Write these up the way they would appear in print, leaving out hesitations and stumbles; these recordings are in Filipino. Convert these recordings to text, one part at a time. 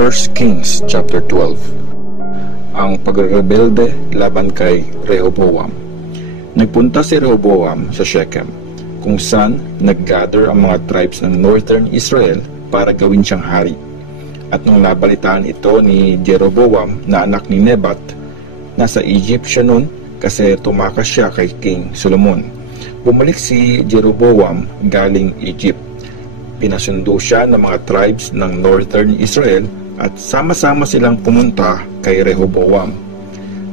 1 Kings chapter 12. Ang pagrebelde laban kay Rehoboam. Nagpunta si Rehoboam sa Shechem, kung saan nag-gather ang mga tribes ng Northern Israel para gawin siyang hari. At nung nabalitaan ito ni Jeroboam na anak ni Nebat, nasa Egypt siya noon kasi tumakas siya kay King Solomon. Bumalik si Jeroboam galing Egypt. Pinasundo siya ng mga tribes ng Northern Israel at sama-sama silang pumunta kay Rehoboam.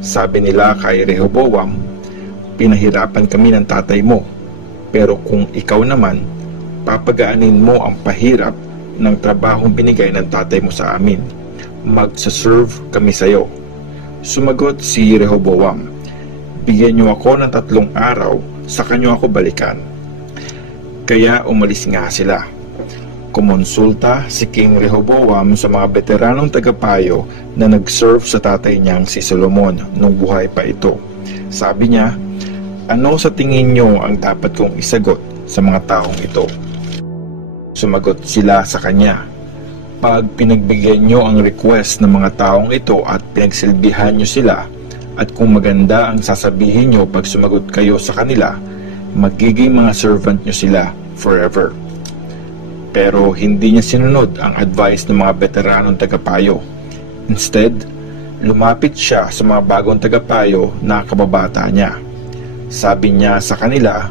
Sabi nila kay Rehoboam, "Pinahirapan kami ng tatay mo, pero kung ikaw naman, papagaanin mo ang pahirap ng trabahong binigay ng tatay mo sa amin. Magsaserve kami sa iyo." Sumagot si Rehoboam, "Bigyan niyo ako ng 3 araw, saka niyo ako balikan." Kaya umalis nga sila. Kumonsulta si King Rehoboam sa mga veteranong tagapayo na nag-serve sa tatay niyang si Solomon nung buhay pa ito. Sabi niya, "Ano sa tingin niyo ang dapat kong isagot sa mga taong ito?" Sumagot sila sa kanya, "Pag pinagbigyan niyo ang request ng mga taong ito at pinagsilbihan niyo sila, at kung maganda ang sasabihin niyo pag sumagot kayo sa kanila, magiging mga servant niyo sila forever." Pero hindi niya sinunod ang advice ng mga veteranong tagapayo. Instead, lumapit siya sa mga bagong tagapayo na kababata niya. Sabi niya sa kanila,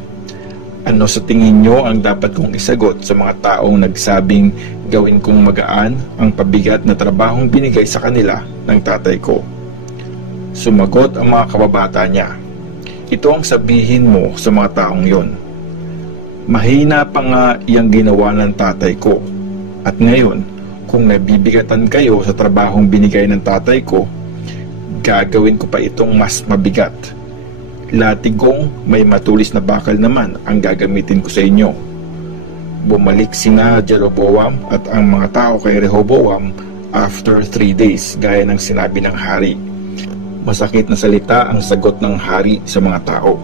"Ano sa tingin niyo ang dapat kong isagot sa mga taong nagsabing gawin kong magaan ang pabigat na trabahong binigay sa kanila ng tatay ko?" Sumagot ang mga kababata niya, "Ito ang sabihin mo sa mga taong yon. Mahina pa nga iyang ginawa ng tatay ko. At ngayon, kung nabibigatan kayo sa trabahong binigay ng tatay ko, gagawin ko pa itong mas mabigat. Latigong may matulis na bakal naman ang gagamitin ko sa inyo." Bumalik sina Jeroboam at ang mga tao kay Rehoboam after 3 days, gaya ng sinabi ng hari. Masakit na salita ang sagot ng hari sa mga tao.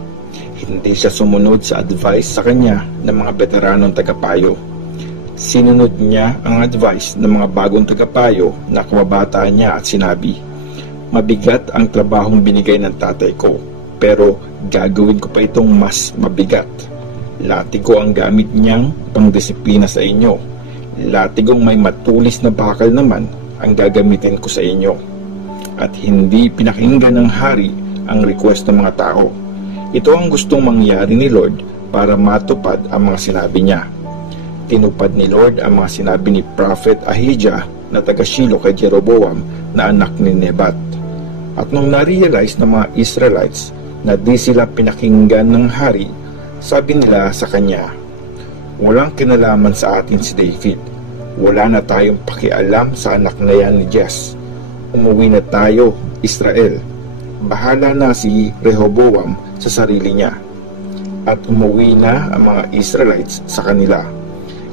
Hindi siya sumunod sa advice sa kanya ng mga veteranong tagapayo. Sinunod niya ang advice ng mga bagong tagapayo na kababata niya at sinabi, "Mabigat ang trabahong binigay ng tatay ko, pero gagawin ko pa itong mas mabigat. Latigo ang gamit niyang pangdisiplina sa inyo. Latigong may matulis na bakal naman ang gagamitin ko sa inyo." At hindi pinakinggan ng hari ang request ng mga tao. Ito ang gustong mangyari ni Lord para matupad ang mga sinabi niya. Tinupad ni Lord ang mga sinabi ni Prophet Ahijah na taga-Shilo kay Jeroboam na anak ni Nebat. At nung na-realize ng mga Israelites na di sila pinakinggan ng hari, sabi nila sa kanya, "Walang kinalaman sa atin si David. Wala na tayong pakialam sa anak na yan ni Jess. Umuwi na tayo, Israel. Bahala na si Rehoboam sa sarili niya." At umuwi na ang mga Israelites sa kanila.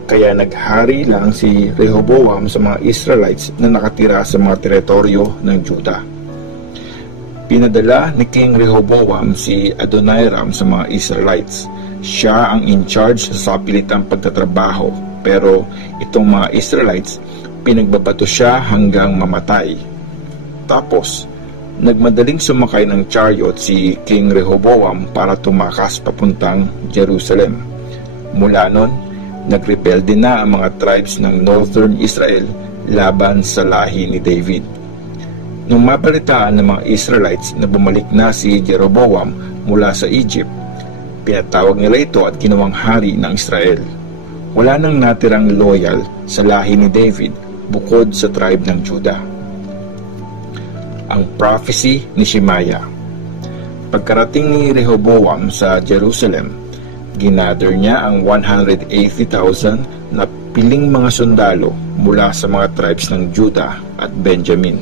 Kaya naghari lang si Rehoboam sa mga Israelites na nakatira sa mga teritoryo ng Juda. Pinadala ni King Rehoboam si Adoniram sa mga Israelites. Siya ang in charge sa sapilitang pagtatrabaho, pero itong mga Israelites, pinagbabato siya hanggang mamatay. Tapos, nagmadaling sumakay ng chariot si King Rehoboam para tumakas papuntang Jerusalem. Mula nun, nagrebelde na ang mga tribes ng Northern Israel laban sa lahi ni David. Nung mabalitaan ng mga Israelites na bumalik na si Jeroboam mula sa Egypt, pinatawag nila ito at ginawang hari ng Israel. Wala nang natirang loyal sa lahi ni David bukod sa tribe ng Judah. Ang prophecy ni Shemaiah. Pagkarating ni Rehoboam sa Jerusalem, ginather niya ang 180,000 na piling mga sundalo mula sa mga tribes ng Judah at Benjamin.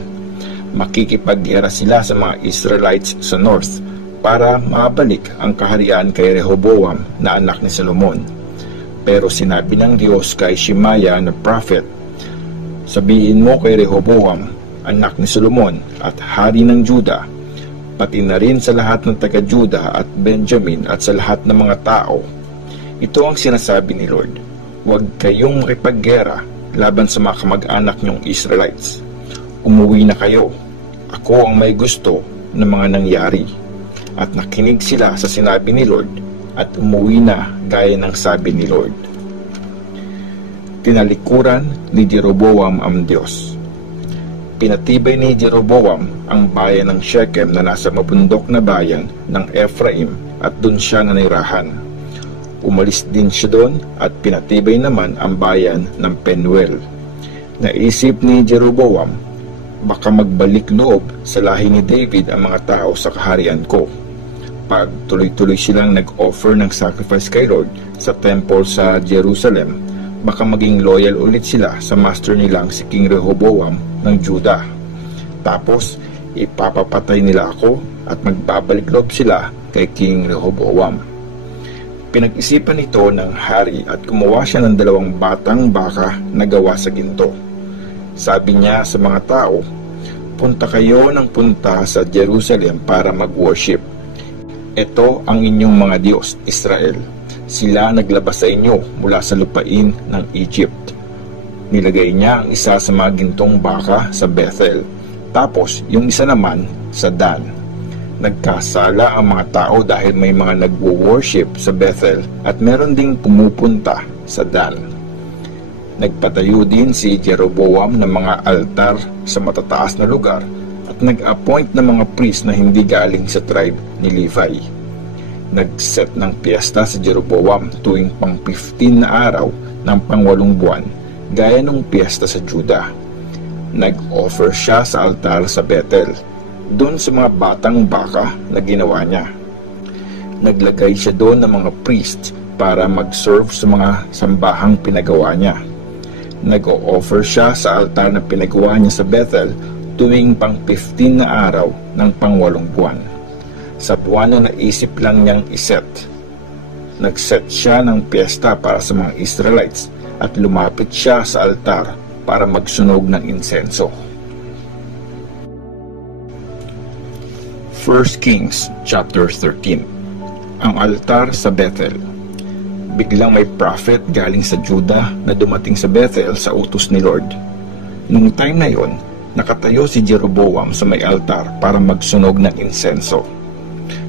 Makikipaggera sila sa mga Israelites sa north para mabalik ang kaharian kay Rehoboam na anak ni Solomon. Pero sinabi ng Diyos kay Shemaiah na prophet, "Sabihin mo kay Rehoboam, anak ni Solomon at hari ng Juda, pati na rin sa lahat ng taga-Juda at Benjamin at sa lahat ng mga tao. Ito ang sinasabi ni Lord, huwag kayong makipaggera laban sa mga kamag-anak niyong Israelites. umuwi na kayo. Ako ang may gusto ng mga nangyari. At nakinig sila sa sinabi ni Lord at umuwi na gaya ng sabi ni Lord. Tinalikuran ni Jeroboam ang Diyos. Pinatibay ni Jeroboam ang bayan ng Shechem na nasa mabundok na bayan ng Ephraim at doon siya nanirahan. Umalis din siya doon at pinatibay naman ang bayan ng Penuel. Naisip ni Jeroboam, baka magbalik loob sa lahi ni David ang mga tao sa kaharian ko. Pag tuloy-tuloy silang nag-offer ng sacrifice kay Lord sa temple sa Jerusalem, baka maging loyal ulit sila sa master nilang si King Rehoboam ng Judah. Tapos, ipapapatay nila ako at magbabalik loob sila kay King Rehoboam. Pinag-isipan ito ng hari at gumawa siya ng 2 batang baka na gawa sa ginto. Sabi niya sa mga tao, punta kayo ng punta sa Jerusalem para mag-worship. Ito ang inyong mga Diyos, Israel. Sila naglabas sa inyo mula sa lupain ng Egypt. Nilagay niya ang isa sa mga gintong baka sa Bethel, tapos yung isa naman sa Dan. Nagkasala ang mga tao dahil may mga nagwo-worship sa Bethel at meron ding pumupunta sa Dan. Nagpatayo din si Jeroboam ng mga altar sa matataas na lugar at nag-appoint ng mga priest na hindi galing sa tribe ni Levi. Nag-set ng piyesta si Jeroboam tuwing pang-15 na araw ng pang-8 buwan, gaya ng piyesta sa Judah. Nag-offer siya sa altar sa Bethel, doon sa mga batang baka na ginawa niya. Naglagay siya doon ng mga priest para mag-serve sa mga sambahang pinagawa niya. Nag-o-offer siya sa altar na pinagawa niya sa Bethel tuwing pang-15 na araw ng pang-8 buwan. Sa buwan na naisip lang niyang iset, nag-set siya ng piyesta para sa mga Israelites at lumapit siya sa altar para magsunog ng insenso. 1 Kings chapter 13. Ang altar sa Bethel. Biglang may prophet galing sa Judah na dumating sa Bethel sa utos ni Lord. Nung time na yon, nakatayo si Jeroboam sa may altar para magsunog ng insenso.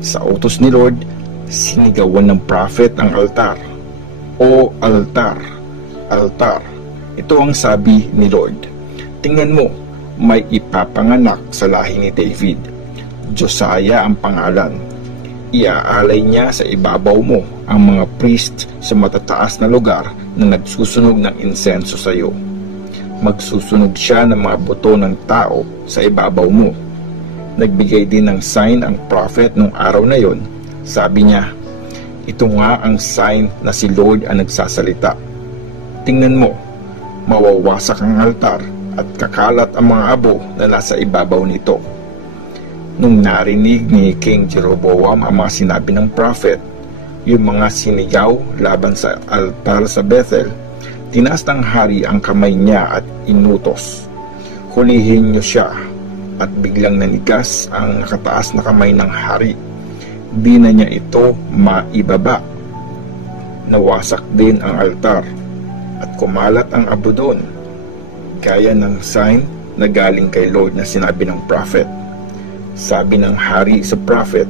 Sa utos ni Lord, sinigawan ng prophet ang altar. O altar, altar, ito ang sabi ni Lord. Tingnan mo, may ipapanganak sa lahi ni David. Josiah ang pangalan. Iaalay niya sa ibabaw mo ang mga priest sa matataas na lugar na nagsusunog ng insenso sa iyo. Magsusunog siya ng mga buto ng tao sa ibabaw mo. Nagbigay din ng sign ang prophet nung araw na yon. Sabi niya, ito nga ang sign na si Lord ang nagsasalita. Tingnan mo, mawawasak ang altar at kakalat ang mga abo na nasa ibabaw nito. Nung narinig ni King Jeroboam ang mga sinabi ng prophet, yung mga sinigaw laban sa altar sa Bethel, tinaas ng hari ang kamay niya at inutos, hulihin niyo siya. At biglang nanigas ang nakataas na kamay ng hari. Di na niya ito maibaba. Nawasak din ang altar at kumalat ang abo doon, gaya ng sign na galing kay Lord na sinabi ng prophet. Sabi ng hari sa prophet,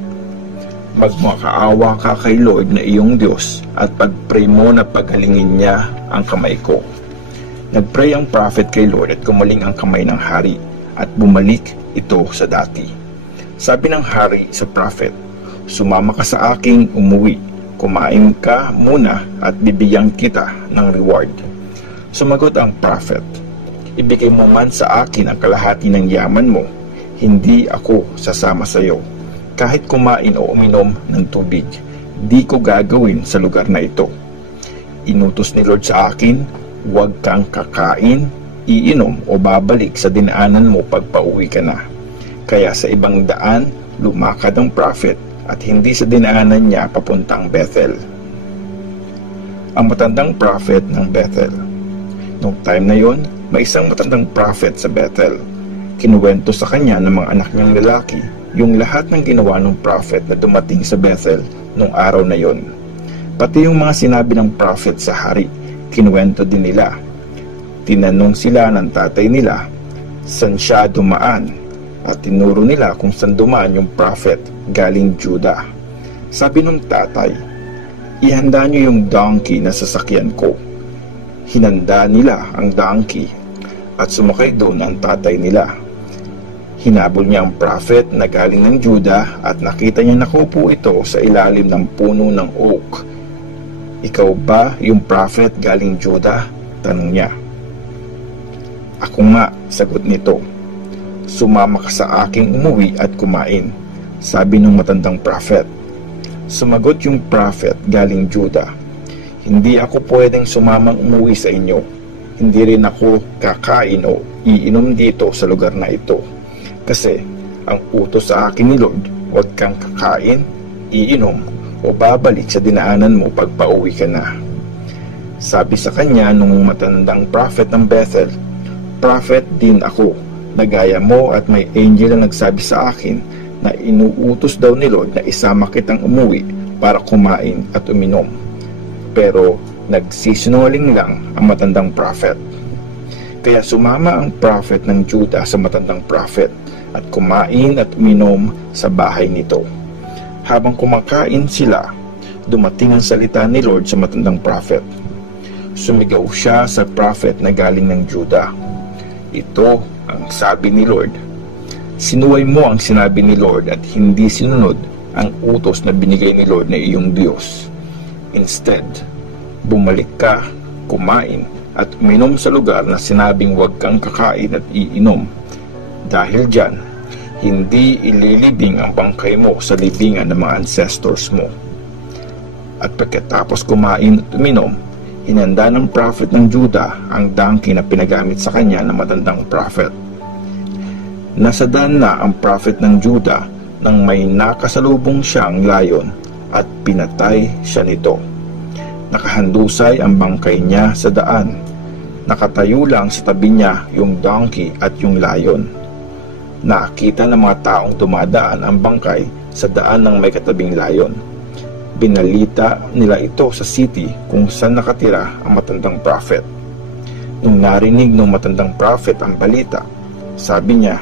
magmakaawa ka kay Lord na iyong Diyos at pag-pray mo na pagalingin niya ang kamay ko. Nag-pray ang prophet kay Lord at gumaling ang kamay ng hari at bumalik ito sa dati. Sabi ng hari sa prophet, sumama ka sa aking umuwi, kumain ka muna at bibigyan kita ng reward. Sumagot ang prophet, ibigay mo man sa akin ang kalahati ng yaman mo, hindi ako sasama sa iyo. Kahit kumain o uminom ng tubig, di ko gagawin sa lugar na ito. Inutos ni Lord sa akin, huwag kang kakain, iinom o babalik sa dinaanan mo pagpauwi ka na. Kaya sa ibang daan, lumakad ang prophet at hindi sa dinaanan niya papuntang Bethel. Ang matandang prophet ng Bethel. Noong time na yon, may isang matandang prophet sa Bethel. Kinuwento sa kanya ng mga anak niyang lalaki yung lahat ng ginawa ng prophet na dumating sa Bethel noong araw na yon. Pati yung mga sinabi ng prophet sa hari, kinuwento din nila. Tinanong sila ng tatay nila, saan siya dumaan at tinuro nila kung saan dumaan yung prophet galing Juda. Sabi ng tatay, ihanda niyo yung donkey na sasakyan ko. Hinanda nila ang donkey at sumakay doon ang tatay nila. Hinabol niya ang prophet na galing ng Juda at nakita niya nakaupo ito sa ilalim ng puno ng oak. Ikaw ba yung prophet galing Juda? Tanong niya. Ako nga, sagot nito. Sumama ka sa aking umuwi at kumain, sabi ng matandang prophet. Sumagot yung prophet galing Juda. Hindi ako pwedeng sumamang umuwi sa inyo. Hindi rin ako kakain o iinom dito sa lugar na ito. Kasi ang utos sa akin ni Lord, huwag kang kakain, iinom, o babalik sa dinaanan mo pag pauwi ka na. Sabi sa kanya nung matandang prophet ng Bethel, prophet din ako, nagaya mo at may angel na nagsabi sa akin na inuutos daw ni Lord na isama kitang umuwi para kumain at uminom. Pero nagsisinungaling lang ang matandang prophet. Kaya sumama ang prophet ng Juda sa matandang prophet at kumain at uminom sa bahay nito. Habang kumakain sila, dumating ang salita ni Lord sa matandang prophet. Sumigaw siya sa prophet na galing ng Juda. Ito ang sabi ni Lord. Sinuway mo ang sinabi ni Lord at hindi sinunod ang utos na binigay ni Lord na iyong Diyos. Instead, bumalik ka, kumain at uminom sa lugar na sinabing huwag kang kakain at iinom. Dahil dyan, hindi ililibing ang bangkay mo sa libingan ng mga ancestors mo. At pagkatapos kumain at uminom, hinanda ng prophet ng Juda ang donkey na pinagamit sa kanya ng matandang prophet. Nasa daan na ang prophet ng Juda nang may nakasalubong siyang layon at pinatay siya nito. Nakahandusay ang bangkay niya sa daan. Nakatayo lang sa tabi niya yung donkey at yung layon. Nakita ng mga taong dumadaan ang bangkay sa daan ng may katabing layon. Binalita nila ito sa city kung saan nakatira ang matandang prophet. Nung narinig ng matandang prophet ang balita, sabi niya,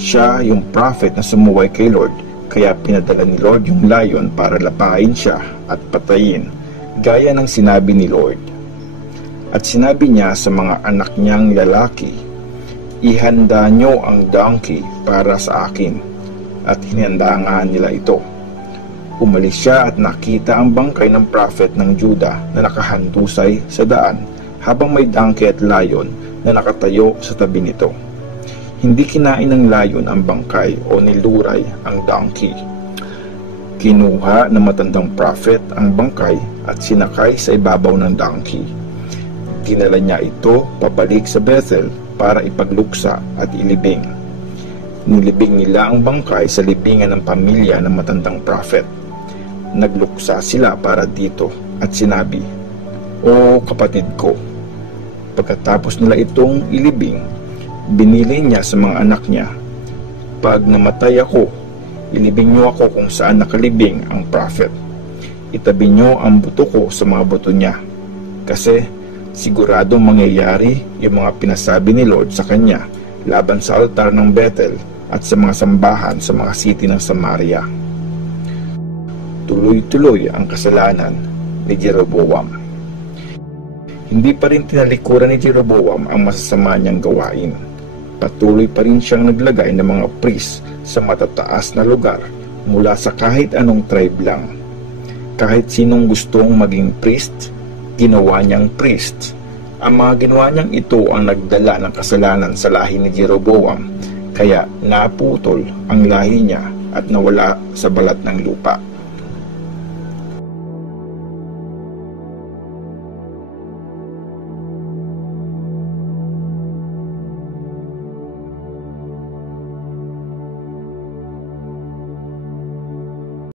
siya yung prophet na sumuway kay Lord, kaya pinadala ni Lord yung layon para lapain siya at patayin, gaya ng sinabi ni Lord. At sinabi niya sa mga anak niyang lalaki, ihanda nyo ang donkey para sa akin. At hinanda nga nila ito. Umalis siya at nakita ang bangkay ng prophet ng Juda na nakahandusay sa daan habang may donkey at layon na nakatayo sa tabi nito. Hindi kinain ng layon ang bangkay o niluray ang donkey. Kinuha ng matandang prophet ang bangkay at sinakay sa ibabaw ng donkey. Dinala niya ito pabalik sa Bethel para ipagluksa at ilibing. Nilibing nila ang bangkay sa libingan ng pamilya ng matandang prophet. Nagluksa sila para dito at sinabi, O kapatid ko. Pagkatapos nila itong ilibing, binili niya sa mga anak niya, pag namatay ako, ilibing niyo ako kung saan nakalibing ang prophet. Itabi niyo ang buto ko sa mga buto niya, kasi sigurado mangyayari yung mga pinasabi ni Lord sa kanya laban sa altar ng Bethel at sa mga sambahan sa mga city ng Samaria. Tuloy-tuloy ang kasalanan ni Jeroboam. Hindi pa rin tinalikuran ni Jeroboam ang masasama niyang gawain. Patuloy pa rin siyang naglagay ng mga priest sa matataas na lugar mula sa kahit anong tribe lang. Kahit sinong gustong maging priest, ginawa niyang priest. Ang mga ginawa niyang ito ang nagdala ng kasalanan sa lahi ni Jeroboam, kaya naputol ang lahi niya at nawala sa balat ng lupa.